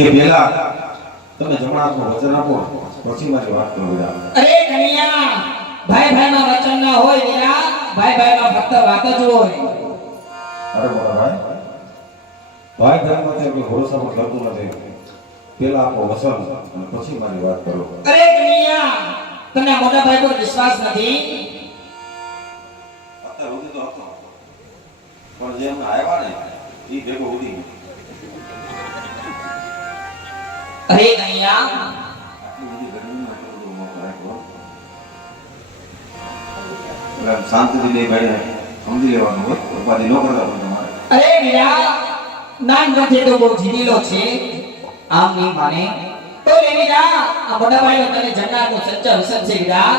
કે પેલા તમે જમણાનું વચન આપો પછી મારી વાત કરો વીરા. અરે કન્યા, ભાઈ ભાઈમાં વચન ના હોય વીરા, ભાઈ ભાઈમાં ફક્ત વાત જ હોય. અરે મોટા ભાઈ, ભાઈ ભાઈમાં તે કોઈ ભરોસા પણ કરતું નથી. પેલા આપો વચન અને પછી મારી વાત કરો. અરે કન્યા, તને મોટા ભાઈ પર વિશ્વાસ નથી? અત્યારે સુધી તો હતો, પણ જે અમે આવ્યા ને એ ભેગો ઉડી ગયો. અરે કન્યા, આટલી બધી ગરમીમાં એટલો બધો મોકો રાખ્યો. એટલે શાંતિથી બે ભાઈને સમજી લેવાનું હોય, ઉપાધિ ન કરતા હોય તમારે. અરે વીરા, નાનપણથી તો બહુ જીદીલો છે. આમ નહીં માને તો લે વીરા, આ મોટા ભાઈનો તને જન્નાતનો સચ્ચો વચન છે વીરા.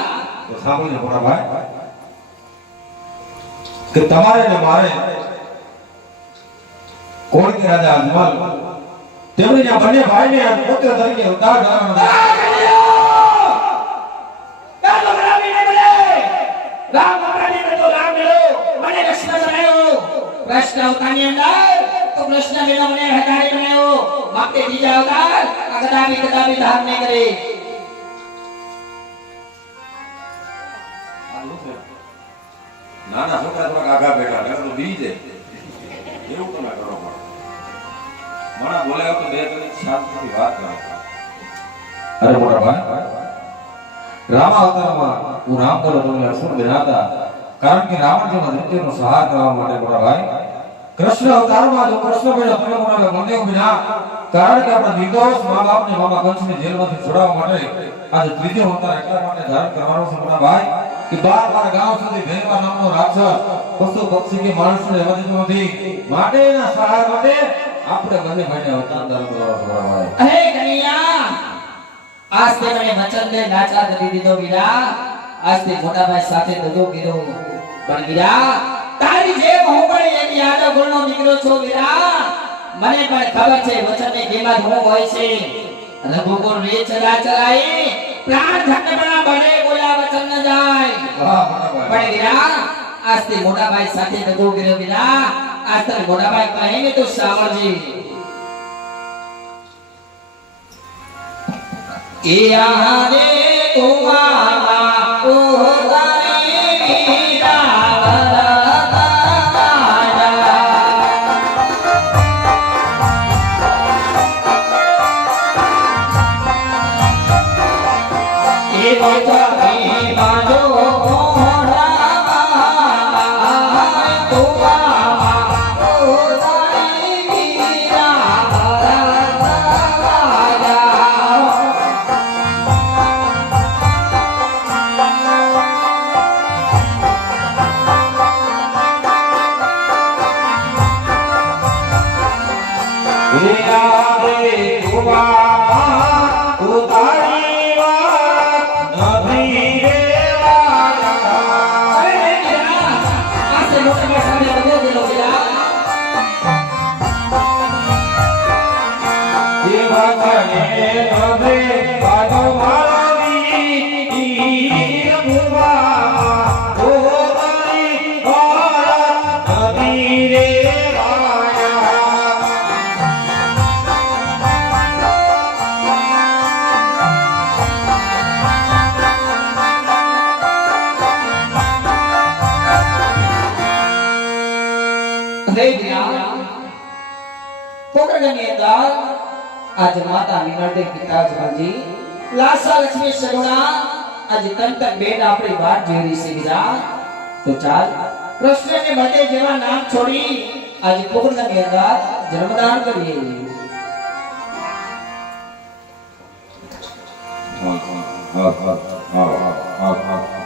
તો સાંભળજો મોટા ભાઈ, કે તમારે ને મારે કોણ કે રાજા અજમલ તેમણે આ બંને ભાઈને પુત્ર તરીકે અવતાર ધારણ પ્રશ્ન અવતારની અંદર તો પ્રશ્ન મેળો મને હટાડી બનાવ્યો. માપતે બીજા અવતાર આ કદાપી ધારણ નહીં કરે. નાના છોકરા થોડાક આગા બેઠા નકર તો બી જાય એવું તમે કરો. મને બોલાયો તો બે મિનિટ શાંતિથી વાત કરો. અરે મોટા ભાઈ, રામ અવતારમાં હું રામ કરો તમને અસુર બનાતા, કારણ કે રાવણ જેવા દૈત્યનો સંહાર કરવા માટે મોટા ભાઈ. કૃષ્ણ અવતારમાં જો કૃષ્ણ બન્યો તમે મોટા મંદેવ બિના, કારણ કે આપણા નિર્દોષ મા બાપને મામા કંસને જેલમાંથી છોડાવવા માટે આજે ત્રીજો અવતાર એટલા માટે ધારણ કરવાનો છે મોટા ભાઈ કે 12 ગાંવ સુધી ભેરવા નામનો રાક્ષસ પશુ પક્ષી કે માણસને રહેવા દેતો નથી. માટે એના સહાય માટે આપણે બંને ભાઈને અવતાર ધારણ કરવાનો છે મોટા ભાઈ. અરે કન્યા, આજ તે મને વચન દે નાચા કરી દીધો વીરા. આજ તે મોટા ભાઈ સાથે દગો કર્યો. પણ વીરા, તારી જે હું પણ એની આડો ગુણનો નીકળ્યો છો વીરા. મને પણ ખબર છે વચનની કિંમત હું હોય છે. રઘુકુળ રે ચલાઈ પ્રાણ ધન્યપણા બને બોલા વચન ન જાય. હા મોટા ભાઈ. પણ વીરા, આજ તે મોટા ભાઈ સાથે દગો કર્યો વીરા. આજ તે મોટા ભાઈ કહે ને તો સાંભળજે. એ આરે ઉમા ઓ તારી વીરા વરદાના. એ વચની બાજો आज माता निनडे पिता जवाजी लासा लक्ष्मी सगुणा आज तंत बेन आपणी वाट જોઈ રહી છે વીરા. તો ચાલ કૃષ્ણને બળદેવ જેવા નામ છોડી आज પોકરણની અંદર જન્મદાન કરીએ. હા હા હા હા હા હા